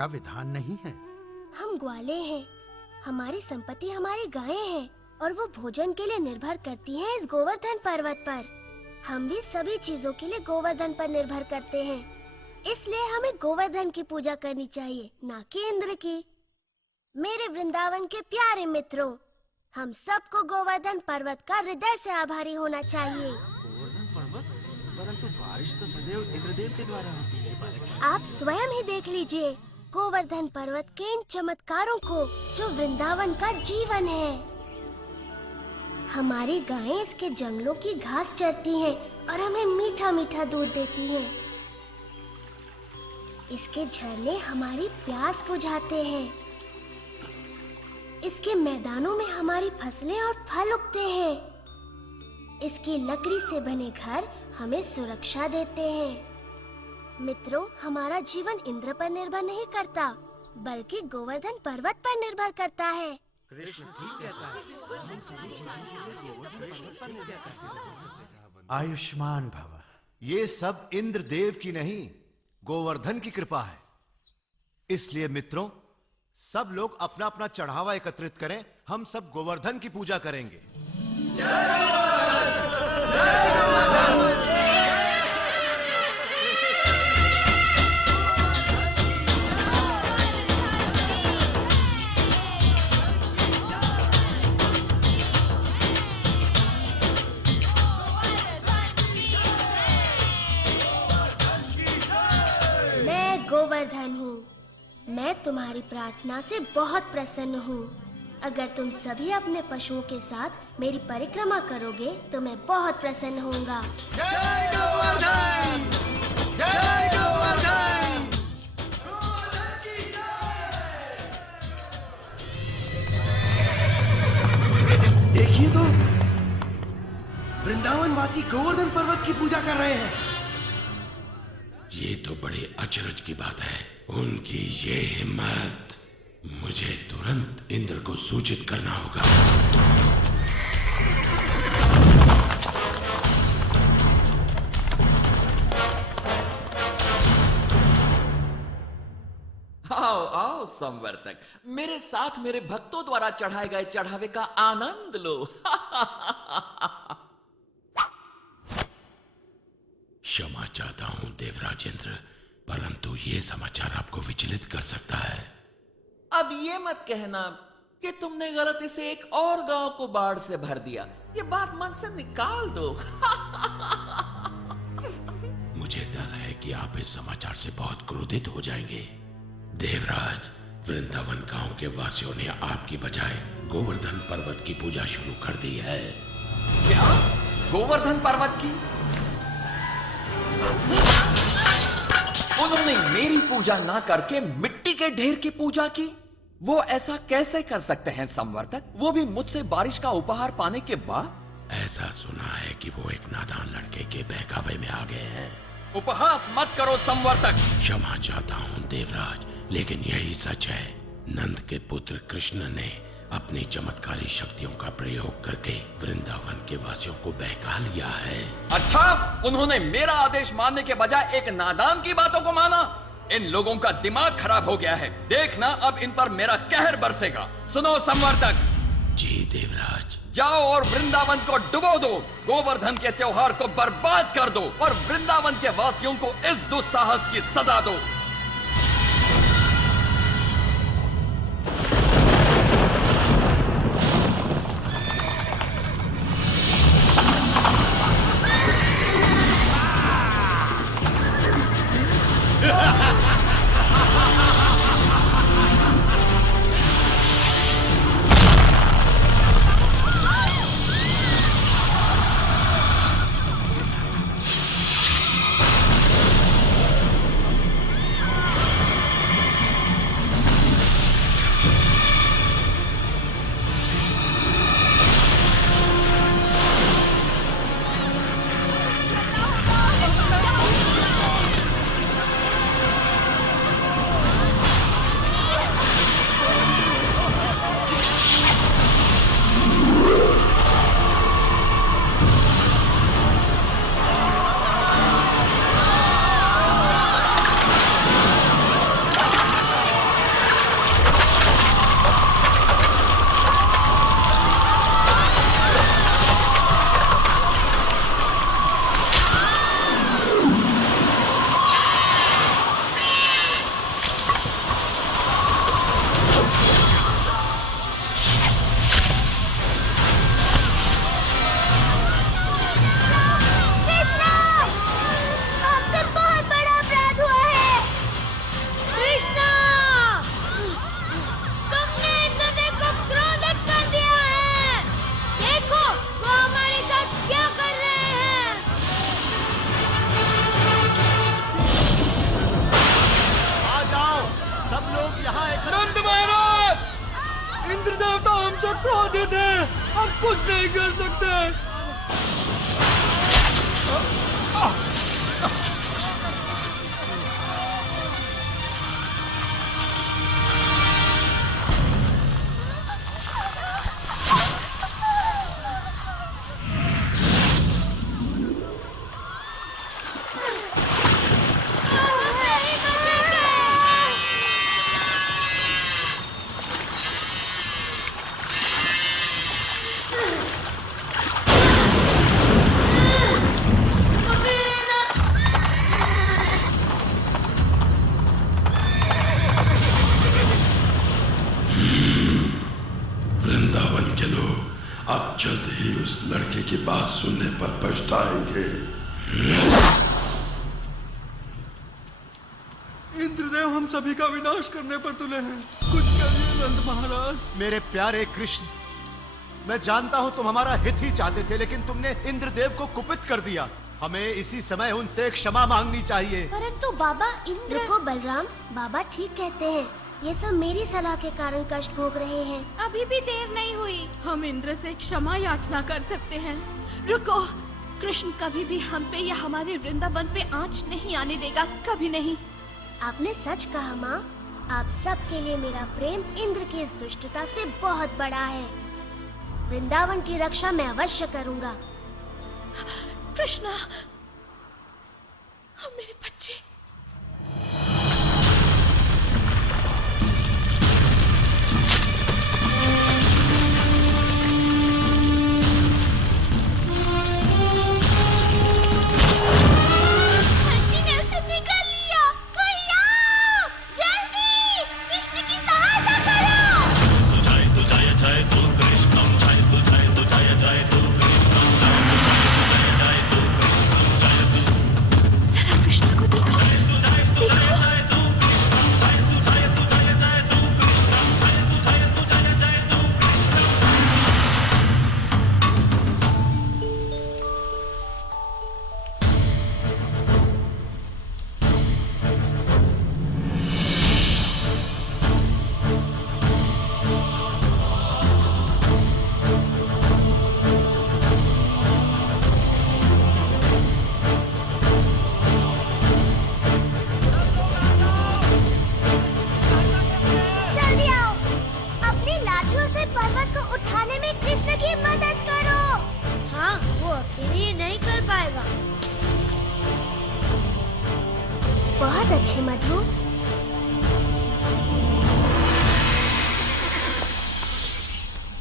का विधान नहीं है। हम ग्वाले हैं, हमारी संपत्ति हमारी गायें हैं और वो भोजन के लिए निर्भर करती हैं इस गोवर्धन पर्वत पर। हम भी सभी चीजों के लिए गोवर्धन पर निर्भर करते हैं, इसलिए हमें गोवर्धन की पूजा करनी चाहिए, ना कि इंद्र की। मेरे वृंदावन के प्यारे मित्रों, हम सबको गोवर्धन पर्वत का हृदय से आभारी होना चाहिए। गोवर्धन पर्वत? परंतु बारिश तो सदैव इंद्रदेव के द्वारा होती है। आप स्वयं ही देख लीजिए गोवर्धन पर्वत के इन चमत्कारों को, जो वृंदावन का जीवन है। हमारी गायें इसके जंगलों की घास चरती हैं और हमें मीठा मीठा दूध देती हैं। इसके झरने हमारी प्यास बुझाते हैं। इसके मैदानों में हमारी फसलें और फल उगते हैं। इसकी लकड़ी से बने घर हमें सुरक्षा देते हैं। मित्रों, हमारा जीवन इंद्र पर निर्भर नहीं करता, बल्कि गोवर्धन पर्वत पर निर्भर करता है। कृष्ण ठीक कहता है। हम सभी चीजों के लिए गोवर्धन पर्वत पर निर्भर करते हैं। आयुष्मान भव। ये सब इंद्र देव की नहीं, गोवर्धन की कृपा है। इसलिए मित्रों, सब लोग अपना अपना चढ़ावा एकत्रित करें। हम सब गोवर्धन की पूजा करेंगे। मैं गोवर्धन हूँ। मैं तुम्हारी प्रार्थना से बहुत प्रसन्न हूँ। अगर तुम सभी अपने पशुओं के साथ मेरी परिक्रमा करोगे तो मैं बहुत प्रसन्न होऊंगा। जय गोवर्धन! जय गोवर्धन! देखिए तो, वृंदावन वासी गोवर्धन पर्वत की पूजा कर रहे हैं। ये तो बड़े अचरज की बात है। उनकी ये हिम्मत! मुझे तुरंत इंद्र को सूचित करना होगा। आओ आओ संवर्तक, मेरे साथ मेरे भक्तों द्वारा चढ़ाए गए चढ़ावे का आनंद लो। क्षमा चाहता हूं देवराजेंद्र, परंतु ये समाचार आपको विचलित कर सकता है। अब ये मत कहना कि तुमने गलती से एक और गांव को बाढ़ से भर दिया। ये बात मन से निकाल दो। मुझे डर है कि आप इस समाचार से बहुत क्रोधित हो जाएंगे। देवराज, वृंदावन गांव के वासियों ने आपकी बजाय गोवर्धन पर्वत की पूजा शुरू कर दी है। क्या? गोवर्धन पर्वत की? उन्होंने मेरी पूजा ना करके मिट्टी के ढेर की पूजा की? वो ऐसा कैसे कर सकते हैं संवर्तक, वो भी मुझसे बारिश का उपहार पाने के बाद? ऐसा सुना है कि वो एक नादान लड़के के बहकावे में आ गए हैं। उपहास मत करो संवर्तक। क्षमा चाहता हूं देवराज, लेकिन यही सच है। नंद के पुत्र कृष्ण ने अपनी चमत्कारी शक्तियों का प्रयोग करके वृंदावन के वासियों को बहका लिया है। अच्छा, उन्होंने मेरा आदेश मानने के बजाय एक नादान की बातों को माना। इन लोगों का दिमाग खराब हो गया है। देखना अब इन पर मेरा कहर बरसेगा। सुनो संवर्तक। जी देवराज। जाओ और वृंदावन को डुबो दो, गोवर्धन के त्योहार को बर्बाद कर दो और वृंदावन के वासियों को इस दुस्साहस की सजा दो। लोग यहाँ नंद महाराज, इंद्र देवता हमसे क्रोधित है, हम कुछ नहीं कर सकते। वृंदावन के लोग अब जल्द ही उस लड़के की बात सुनने पर पछताएंगे। इंद्रदेव हम सभी का विनाश करने पर तुले हैं, कुछ करिए नंद महाराज। मेरे प्यारे कृष्ण, मैं जानता हूं तुम हमारा हित ही चाहते थे, लेकिन तुमने इंद्रदेव को कुपित कर दिया। हमें इसी समय उनसे क्षमा मांगनी चाहिए। परंतु बाबा इंद्र। रुको बलराम, बाबा ठीक कहते हैं। ये सब मेरी सलाह के कारण कष्ट भोग रहे हैं। अभी भी देर नहीं हुई, हम इंद्र से क्षमा याचना कर सकते हैं। रुको, कृष्ण कभी भी हम पे या हमारे वृंदावन पे आंच नहीं आने देगा, कभी नहीं। आपने सच कहा माँ। आप सब के लिए मेरा प्रेम इंद्र की इस दुष्टता से बहुत बड़ा है। वृंदावन की रक्षा मैं अवश्य करूँगा। कृष्णा, हम मेरे बच्चे। बहुत अच्छे मधु।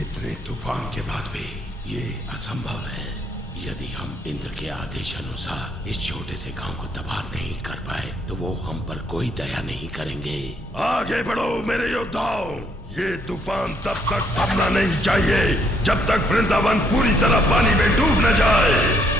इतने तूफान के बाद भी ये असंभव है। यदि हम इंद्र के आदेश अनुसार इस छोटे से गांव को तबाह नहीं कर पाए तो वो हम पर कोई दया नहीं करेंगे। आगे बढ़ो मेरे योद्धाओं, ये तूफान तब तक थमना नहीं चाहिए जब तक वृंदावन पूरी तरह पानी में डूब न जाए।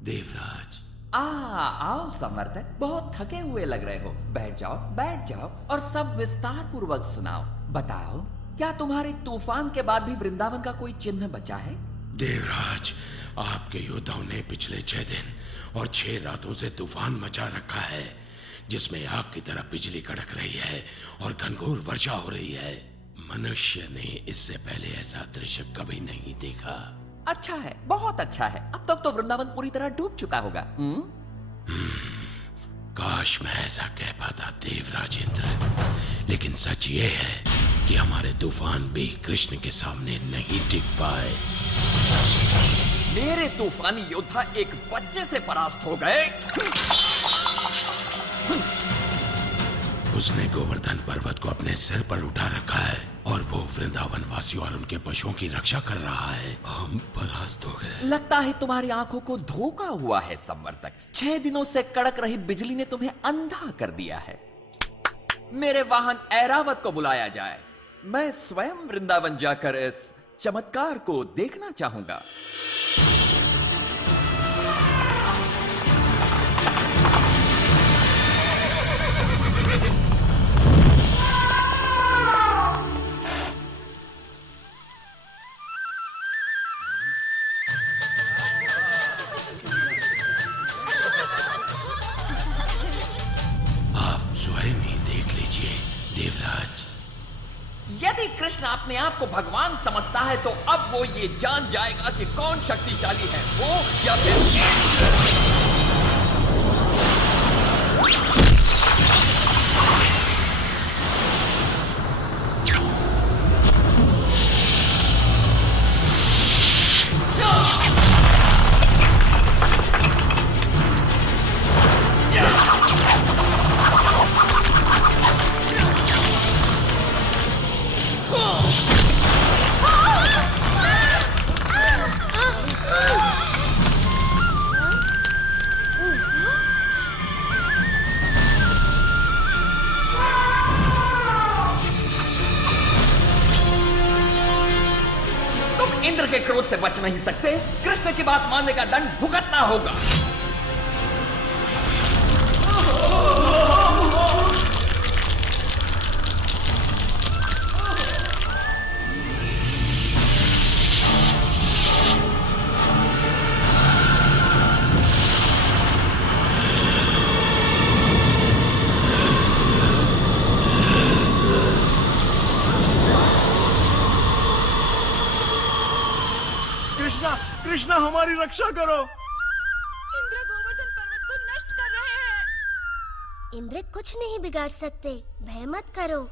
देवराज, आओ समर्थक, बहुत थके हुए लग रहे हो। बैठ जाओ और सब विस्तार पूर्वक सुनाओ। बताओ, क्या तुम्हारे तूफान के बाद भी वृंदावन का कोई चिन्ह बचा है? देवराज, आपके योद्धाओं ने पिछले 6 दिन और 6 रातों से तूफान मचा रखा है, जिसमें आग की तरह बिजली कड़क रही है और घनघोर वर्षा हो रही है। मनुष्य ने इससे पहले ऐसा दृश्य कभी नहीं देखा। अच्छा है, बहुत अच्छा है। अब तक तो वृंदावन पूरी तरह डूब चुका होगा। काश मैं ऐसा कह पाता देवराज इंद्र, लेकिन सच ये है कि हमारे तूफान भी कृष्ण के सामने नहीं टिक पाए। मेरे तूफानी योद्धा एक बच्चे से परास्त हो गए। उसने गोवर्धन पर्वत को अपने सिर पर उठा रखा है और वो वृंदावन वासियों और उनके पशुओं की रक्षा कर रहा है। हम परास्त हो गए। लगता है तुम्हारी आंखों को धोखा हुआ है संवर्तक। 6 दिनों से कड़क रही बिजली ने तुम्हें अंधा कर दिया है। मेरे वाहन ऐरावत को बुलाया जाए। मैं स्वयं वृंदावन जाकर इस चमत्कार को देखना चाहूंगा। आप स्वयं ही देख लीजिए देवराज। यदि कृष्ण अपने आप को भगवान समझता है तो अब वो ये जान जाएगा कि कौन शक्तिशाली है, वो या फिर इंद्र के क्रोध से बच नहीं सकते। कृष्ण की बात मानने का दंड भुगतना होगा। कृष्णा हमारी रक्षा करो। इंद्र गोवर्धन पर्वत को नष्ट कर रहे हैं। इंद्र कुछ नहीं बिगाड़ सकते, भय मत करो।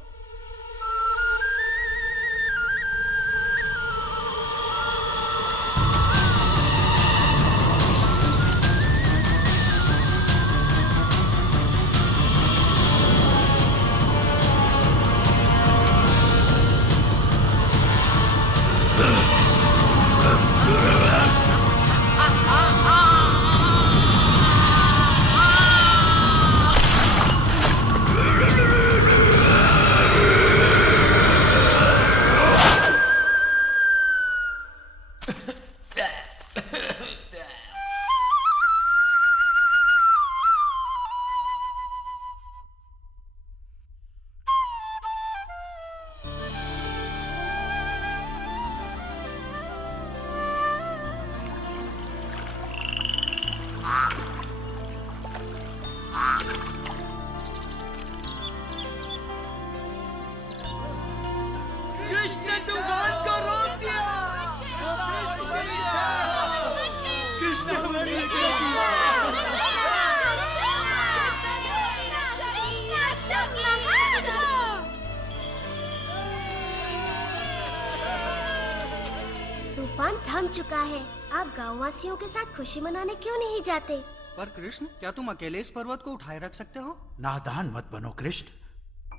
तूफान थम चुका है। आप गांववासियों के साथ खुशी मनाने क्यों नहीं जाते? पर कृष्ण, क्या तुम अकेले इस पर्वत को उठाए रख सकते हो? नादान मत बनो कृष्ण,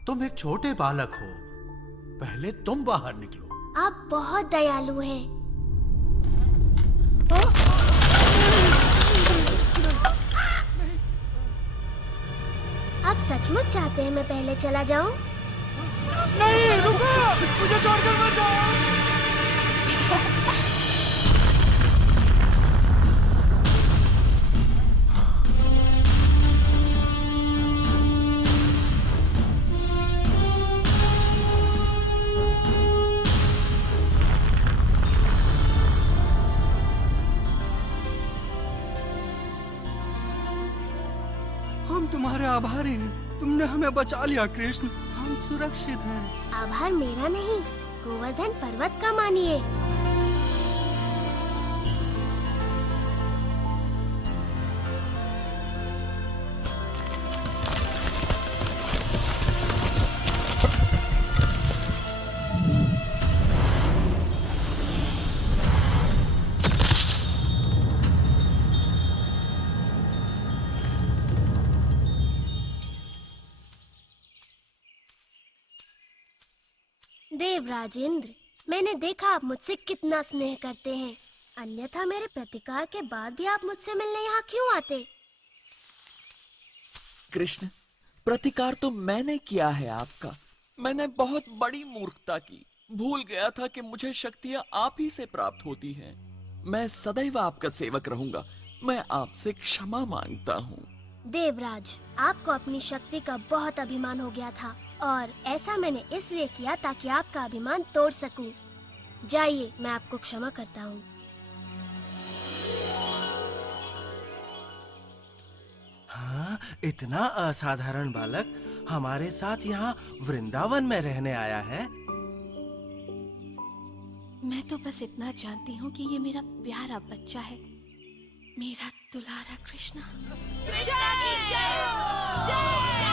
तुम एक छोटे बालक हो। पहले तुम बाहर निकलो। आप बहुत दयालु हैं। आप सचमुच चाहते हैं मैं पहले चला जाऊं? नहीं, रुको, मुझे छोड़कर मत जाओ। हम तुम्हारे आभारी हैं। तुमने हमें बचा लिया कृष्ण, हम सुरक्षित हैं। आभार मेरा नहीं, गोवर्धन पर्वत का मानिए। देवराज इंद्र, मैंने देखा आप मुझसे कितना स्नेह करते हैं। अन्यथा मेरे प्रतिकार के बाद भी आप मुझसे मिलने यहाँ क्यों आते? कृष्ण, प्रतिकार तो मैंने किया है आपका। मैंने बहुत बड़ी मूर्खता की। भूल गया था कि मुझे शक्तियां आप ही से प्राप्त होती हैं। मैं सदैव आपका सेवक रहूंगा। मैं आपसे क्षमा मांगता हूँ। देवराज, आपको अपनी शक्ति का बहुत अभिमान हो गया था और ऐसा मैंने इसलिए किया ताकि आपका अभिमान तोड़ सकूं। जाइए, मैं आपको क्षमा करता हूँ। हाँ, इतना असाधारण बालक हमारे साथ यहाँ वृंदावन में रहने आया है। मैं तो बस इतना जानती हूँ कि ये मेरा प्यारा बच्चा है, मेरा दुलारा कृष्णा। कृष्णा की जय हो! जय!